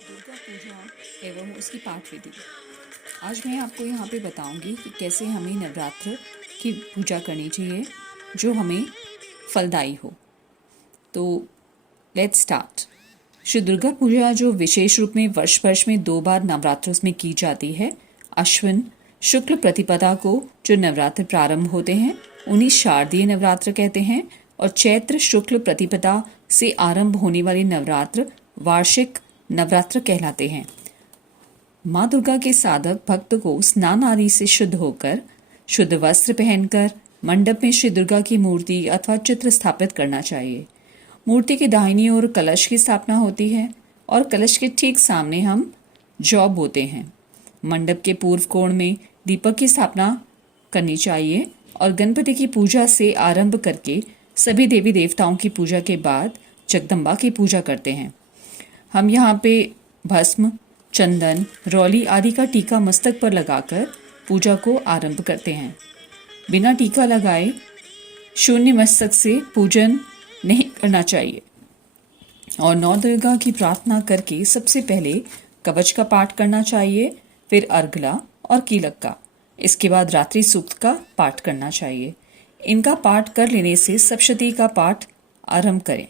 दुर्गा पूजा एवं उसकी पाठ विधि। आज मैं आपको यहाँ पे बताऊंगी कि कैसे हमें नवरात्र की पूजा करनी चाहिए जो हमें फलदायी हो। तो लेट्स स्टार्ट। श्री दुर्गा पूजा जो विशेष रूप में वर्ष में 2 बार नवरात्रों में की जाती है। अश्विन शुक्ल प्रतिपदा को जो नवरात्र प्रारंभ होते हैं उन्हीं शारदीय नवरात्र कहते हैं, और चैत्र शुक्ल प्रतिपदा से आरंभ होने वाले नवरात्र वार्षिक नवरात्र कहलाते हैं। माँ दुर्गा के साधक भक्त को स्नान आदि से शुद्ध होकर शुद्ध वस्त्र पहनकर मंडप में श्री दुर्गा की मूर्ति अथवा चित्र स्थापित करना चाहिए। मूर्ति के दाहिनी ओर कलश की स्थापना होती है और कलश के ठीक सामने हम जौ बोते हैं। मंडप के पूर्व कोण में दीपक की स्थापना करनी चाहिए और गणपति की पूजा से आरंभ करके सभी देवी देवताओं की पूजा के बाद जगदम्बा की पूजा करते हैं। हम यहाँ पे भस्म, चंदन, रौली आदि का टीका मस्तक पर लगाकर पूजा को आरंभ करते हैं। बिना टीका लगाए शून्य मस्तक से पूजन नहीं करना चाहिए और नौ दुर्गा की प्रार्थना करके सबसे पहले कवच का पाठ करना चाहिए, फिर अर्गला और कीलक का, इसके बाद रात्रि सूक्त का पाठ करना चाहिए। इनका पाठ कर लेने से सप्तशती का पाठ आरंभ करें।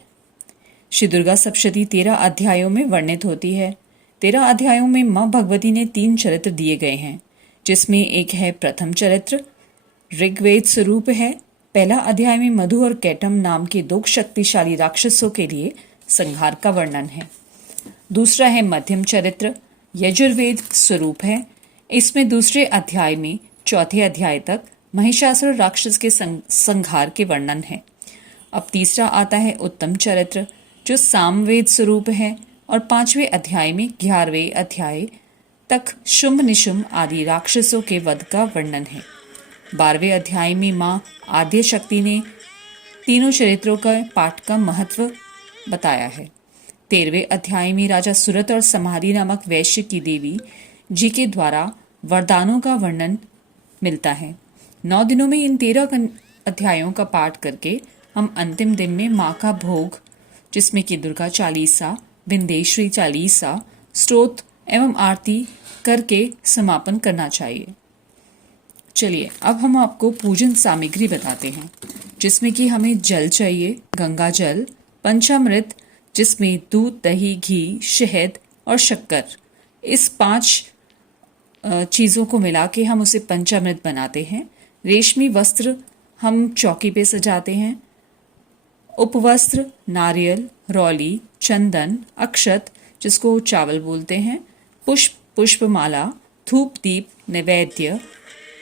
श्री दुर्गा सप्तशती 13 अध्यायों में वर्णित होती है। 13 अध्यायों में माँ भगवती ने 3 चरित्र दिए गए हैं, जिसमें एक है प्रथम चरित्र ऋग्वेद स्वरूप है। पहला अध्याय में मधु और कैटम नाम के 2 शक्तिशाली राक्षसों के लिए संहार का वर्णन है। दूसरा है मध्यम चरित्र यजुर्वेद स्वरूप है। इसमें दूसरे अध्याय में चौथे अध्याय तक महिषासुर राक्षस के संहार के वर्णन है। अब तीसरा आता है उत्तम चरित्र जो सामवेद स्वरूप है और 5वें अध्याय में 11वें अध्याय तक शुंभ निशुंभ आदि राक्षसों के वध का वर्णन है। 12वें अध्याय में माँ आद्य शक्ति ने तीनों चरित्रों का पाठ का महत्व बताया है। 13वें अध्याय में राजा सुरत और समारी नामक वैश्य की देवी जी के द्वारा वरदानों का वर्णन मिलता है। 9 दिनों में इन 13 अध्यायों का पाठ करके हम अंतिम दिन में माँ का भोग, जिसमें कि दुर्गा चालीसा, विंदेश्वरी चालीसा, स्तोत्र एवं आरती करके समापन करना चाहिए। चलिए अब हम आपको पूजन सामग्री बताते हैं, जिसमें कि हमें जल चाहिए, गंगा जल, पंचामृत जिसमें दूध, दही, घी, शहद और शक्कर, इस 5 चीज़ों को मिला के हम उसे पंचामृत बनाते हैं। रेशमी वस्त्र हम चौकी पे सजाते हैं। उपवस्त्र नारियल, रौली, चंदन, अक्षत जिसको चावल बोलते हैं, पुष्प, पुष्पमाला, धूप, दीप, नैवेद्य,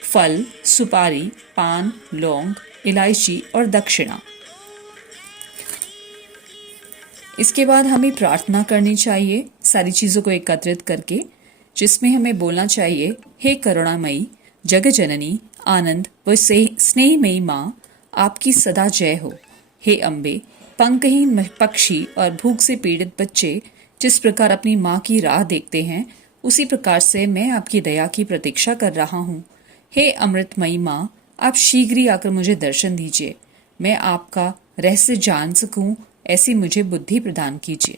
फल, सुपारी, पान, लौंग, इलायची और दक्षिणा। इसके बाद हमें प्रार्थना करनी चाहिए सारी चीज़ों को एकत्रित करके, जिसमें हमें बोलना चाहिए, हे करुणामयी जग जननी आनंद व स्नेहमयी माँ, आपकी सदा जय हो। हे अम्बे, पंखहीन पक्षी और भूख से पीड़ित बच्चे जिस प्रकार अपनी माँ की राह देखते हैं, उसी प्रकार से मैं आपकी दया की प्रतीक्षा कर रहा हूँ। हे अमृतमयी माँ, आप शीघ्र ही आकर मुझे दर्शन दीजिए, मैं आपका रहस्य जान सकूं, ऐसी मुझे बुद्धि प्रदान कीजिए।